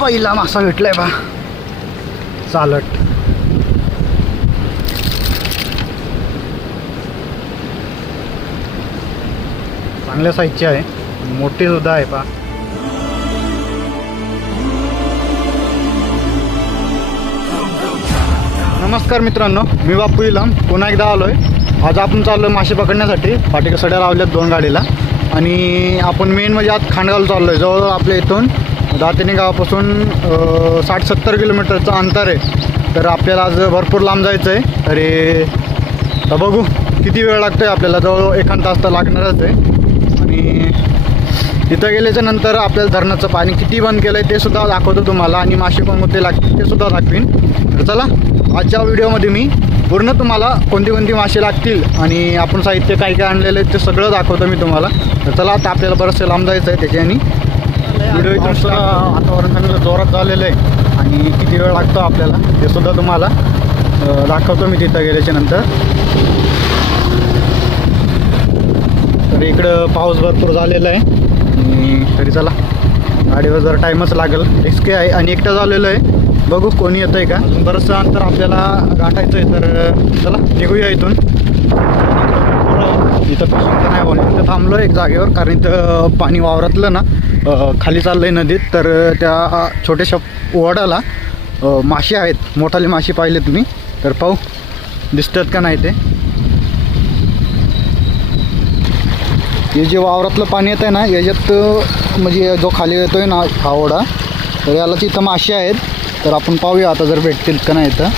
पहिला मासा भेटलाय बा चालट. चांगल्या साईजची आहे, मोठी सुद्धा आहे पा. नमस्कार मित्रांनो, मी बापू इलाम पुन्हा एकदा आलो आहे. आज आपण चाललो आहे मासे पकडण्यासाठी. पाठी सड्या लावल्यात 2 गाडीला आणि आपण मेन म्हणजे आज खांडगावला चाललो आहे. जवळ आपल्या इथून दातेने गावापासून 60-70 किलोमीटरचं अंतर आहे. तर आपल्याला आज भरपूर लांब जायचं आहे. तरी तर बघू किती वेळ लागतो आहे आपल्याला. जवळ 1 तास तर लागणारच आहे. आणि तिथं गेल्याच्या नंतर आपल्याला धरणाचं पाणी किती बंद केलं आहे ते सुद्धा दाखवतो तुम्हाला, आणि मासे कोणते लागतील ते सुद्धा दाखवीन. तर चला, आजच्या व्हिडिओमध्ये मी पूर्ण तुम्हाला कोणती मासे लागतील आणि आपण साहित्य काय काय आणलेलं आहे ते सगळं दाखवतो मी तुम्हाला. तर चला, आता आपल्याला बरंचसं लांब जायचं आहे त्याच्याने. व्हिडिओ इथून वातावरण चांगलं जोरात झालेलं आहे आणि किती वेळ लागतो आपल्याला ते सुद्धा तुम्हाला दाखवतो मी तिथं गेल्याच्या नंतर. तर इकडं पाऊस भरपूर झालेला आहे आणि तरी चला, गाडीवर जरा टाईमच लागेल. रिस्की आहे आणि एकटं झालेलं आहे. बघू कोणी येतं आहे का. अजून बरंचसं अंतर आपल्याला गाठायचं आहे. तर चला निघूया इथून. इथं फिशिंग तर नाही होणार, इथं थांबलो एक जागेवर, कारण इथं पाणी वावरातलं ना खाली चाललं आहे नदीत. तर त्या छोट्याशा ओढ्याला मासे आहेत, मोठाले मासे पाहिले तुम्ही. तर पाहू दिसतात का नाही ते. हे जे वावरातलं पाणी येतं आहे ना याच्यात, म्हणजे जो खाली येतो आहे ना हा ओढा, तर यालाच इथं मासे आहेत. तर आपण पाहूया आता जर भेटतील का नाही. इथं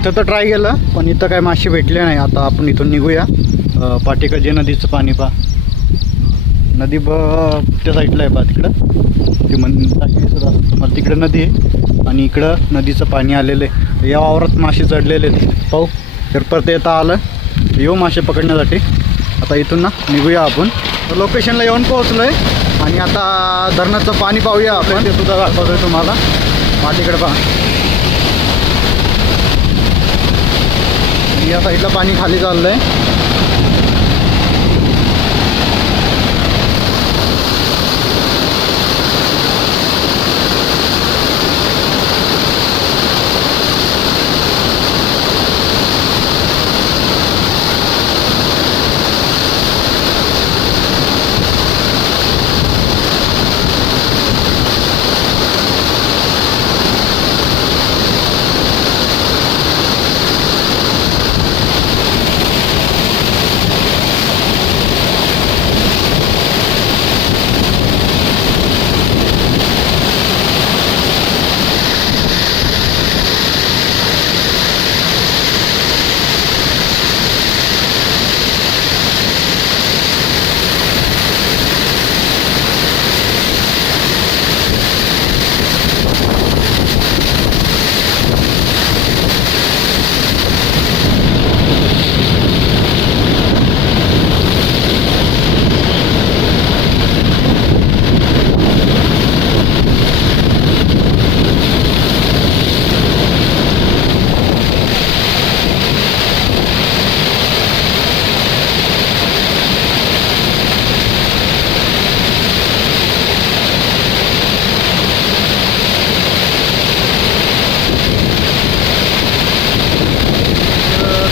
इथं तर ट्राय केलं पण इथं काय मासे भेटले नाही. आता आपण इथून निघूया. पाठीकडे जे नदीचं पाणी पा, नदी त्या साईडला आहे पा, तिकडं ती सुद्धा तुम्हाला तिकडं नदी आहे आणि इकडं नदीचं पाणी आलेलं आहे. या वावरात मासे चढलेले आहेत. पाहू तर परत येता आलं येऊ मासे पकडण्यासाठी. आता इथून ना निघूया आपण. लोकेशनला येऊन पोहोचलो आहे आणि आता धरणाचं पाणी पाहूया आपण. ते सुद्धा दाखवतो आहे तुम्हाला. पाठीकडे पहा, या साईडला पाणी खाली चाललं आहे.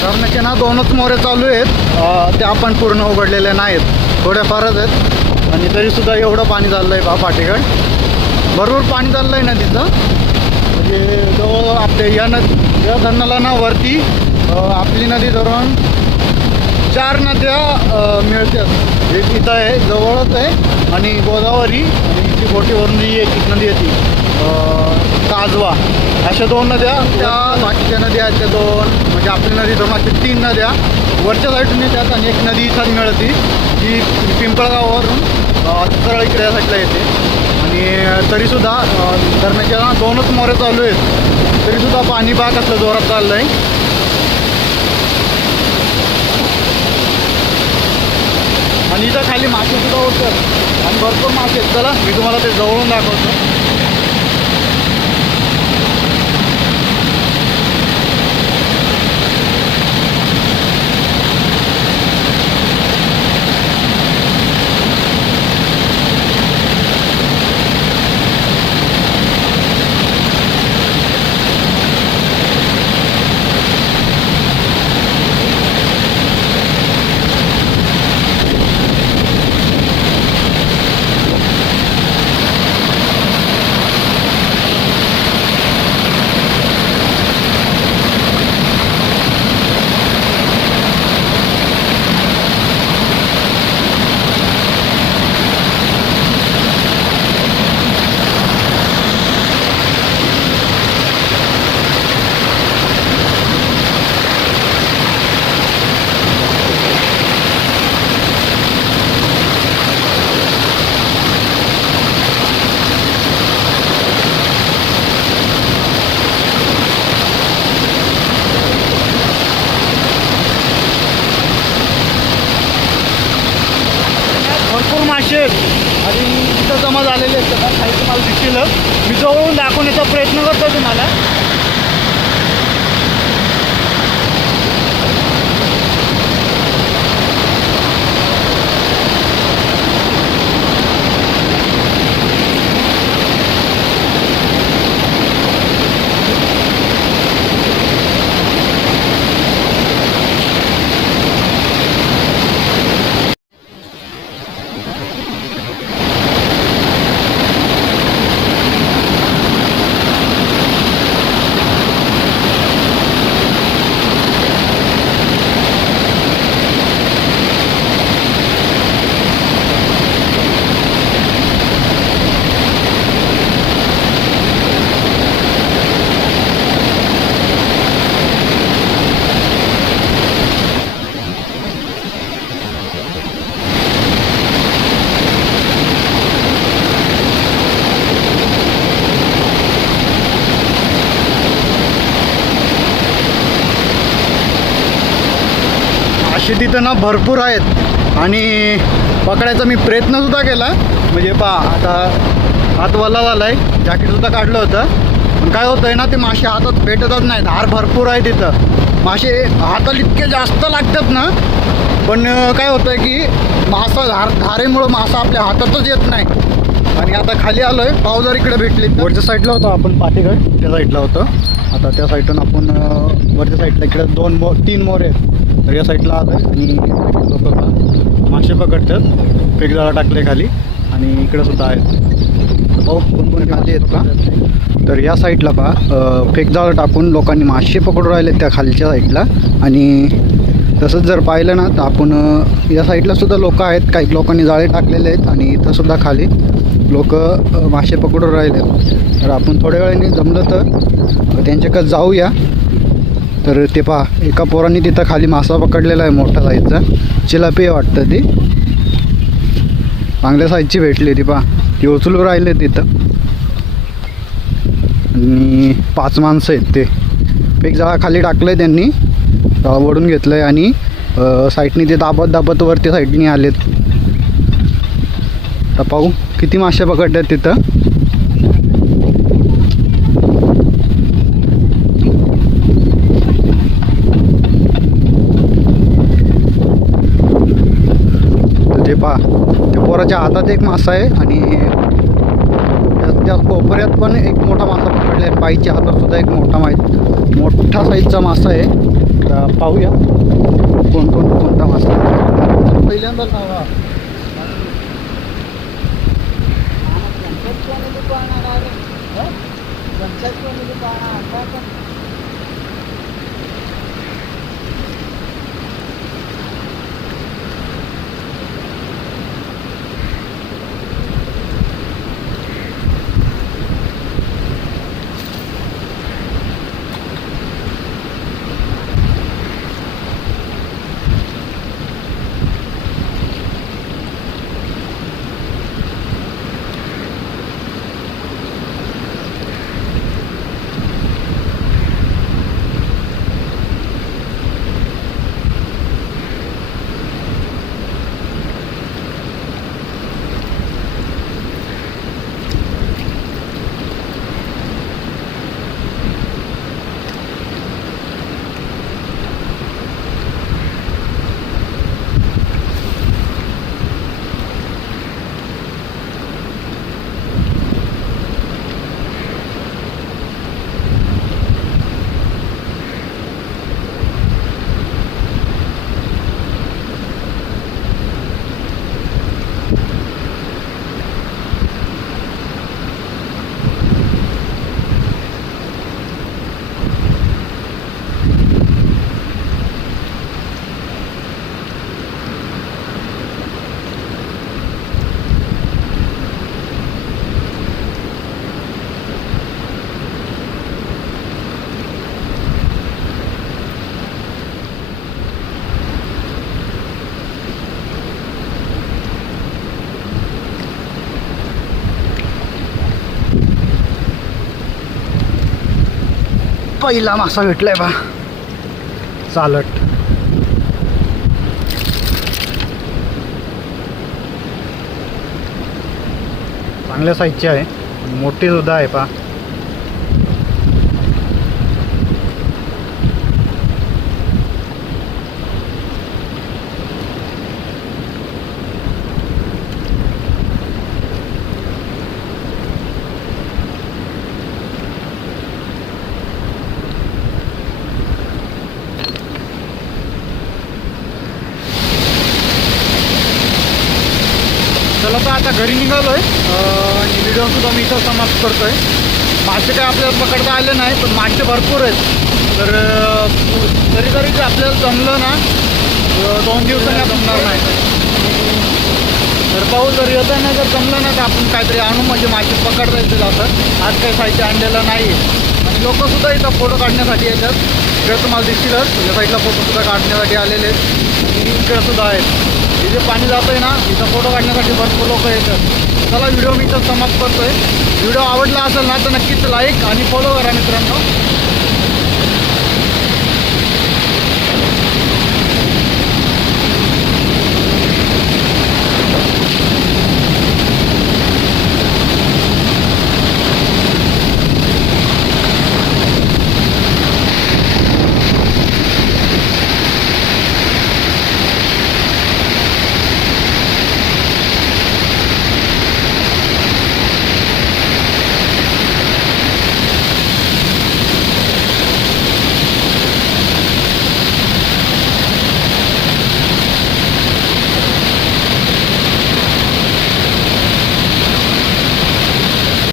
धरणाचे ना 2च मोरे चालू आहेत. ते आपण पूर्ण उघडलेले नाहीत, थोड्याफारच आहेत. आणि तरीसुद्धा एवढं पाणी चाललं आहे बा पाठीकड. भरपूर पाणी चाललं आहे ना तिथं. म्हणजे जवळ आपल्या या धरणाला ना वरती आपली नदी धरून 4 नद्या मिळतात. एक इथं आहे, जवळच आहे, आणि गोदावरी आणि इथे बोटीवरून जी एक नदी येते काजवा, अशा 2 नद्या. त्या बाकीच्या नद्या आहेत त्या 2, म्हणजे आपली नदी धरून अशा 3 नद्या वरच्या साईडून येतात आणि एक नदी इथं मिळते ती पिंपळगावावरून सरळ इकडे या साईडला येते. आणि तरीसुद्धा धरणाच्या 2च मोरे चालू आहेत, तरीसुद्धा पाणी पहा कसलं जोरात चाललं आहे. आणि इथं खाली मासेसुद्धा होतात आणि भरपूर मासे आहेत. चला मी तुम्हाला ते जवळून दाखवतो. मासे तिथं ना भरपूर आहेत आणि पकडायचा मी प्रयत्नसुद्धा केला. म्हणजे आता हात वल्ला झाला आहे, जॅकेटसुद्धा काढलं होतं. पण काय होतं आहे ना, ते मासे हातात भेटतच नाहीत. धार भरपूर आहे तिथं, मासे हाताला इतके जास्त लागतात ना. पण काय होतं आहे की मासा धारेमुळं मासा आपल्या हातातच येत नाही. आणि आता खाली आलो आहे, पावसाळा इकडे भेटली. वरच्या साईडला होतं आपण पाठीगड, त्या साईडला होतं. आता त्या साईडून आपण वरच्या साईडला इकडे 3 मोर आहेत. तर या साईडला आलो आहे आणि लोक मासे पकडतात. फेक जाळा टाकले खाली आणि इकडे सुद्धा आहेत. भाऊ कोण खाली आहेत का? तर या साईडला फेक जाळं टाकून लोकांनी मासे पकडून राहिले त्या खालच्या साईडला. आणि तसंच जर पाहिलं ना तर आपण या साईडला सुद्धा लोक आहेत. काही लोकांनी जाळे टाकलेले आहेत आणि इथं सुद्धा खाली लोक मासे पकडून राहिले. तर आपण थोड्या वेळाने जमलं तर त्यांच्याकडे जाऊया. तर ते एका पोरांनी तिथं खाली मासा पकडलेला आहे, मोठा साईजचा चिलापी वाटतं. ती चांगल्या साईजची भेटली. ती उचलू राहिले तिथं. आणि 5 माणसं आहेत. ते फेक जाळा खाली टाकलं आहे त्यांनी, वडून घेतलं आहे आणि साईडनी ते दाबत वरती साईडनी आलेत. तर पाहू किती मासे पकडतात तिथं. ते त्या पोराच्या हातात एक मासा आहे आणि त्या कोपऱ्यात पण एक मोठा मासा पकडला आहे. पायीच्या हातात सुद्धा एक मोठा साईजचा मासा आहे. तर पाहूया कोणता मासा. पहिल्यांदा सांगा पहिला मासा भेटलाय चालट. चांगल्या साईजची आहे, मोठी सुद्धा आहे चला तर आता घरी निघालो आहे आणि व्हिडिओसुद्धा मी इथं समाप्त करतो आहे. मासे काय आपल्याला पकडता आले नाही, पण मासे भरपूर आहेत. तर तरी ते आपल्याला जमलं ना 2 दिवसांनी जमणार नाही. तर पाहू, जर येताना जर जमलं ना तर आपण काहीतरी आणू, म्हणजे मासे पकडता येतील. असं आज काही साहित्य आणलेलं नाही आहे. आणि लोकंसुद्धा इथं फोटो काढण्यासाठी येतात. इकडे तुम्हाला दिसतीलच, या साईडला फोटोसुद्धा काढण्यासाठी आलेले आहेत. आणि इकडे सुद्धा आहेत. इथे पाणी जातं आहे ना, इथं फोटो काढण्यासाठी भरपूर लोक येतात. चला, व्हिडिओ मी इथं समाप्त करतो आहे. व्हिडिओ आवडला असेल ना तर नक्कीच लाईक आणि फॉलो करा मित्रांनो.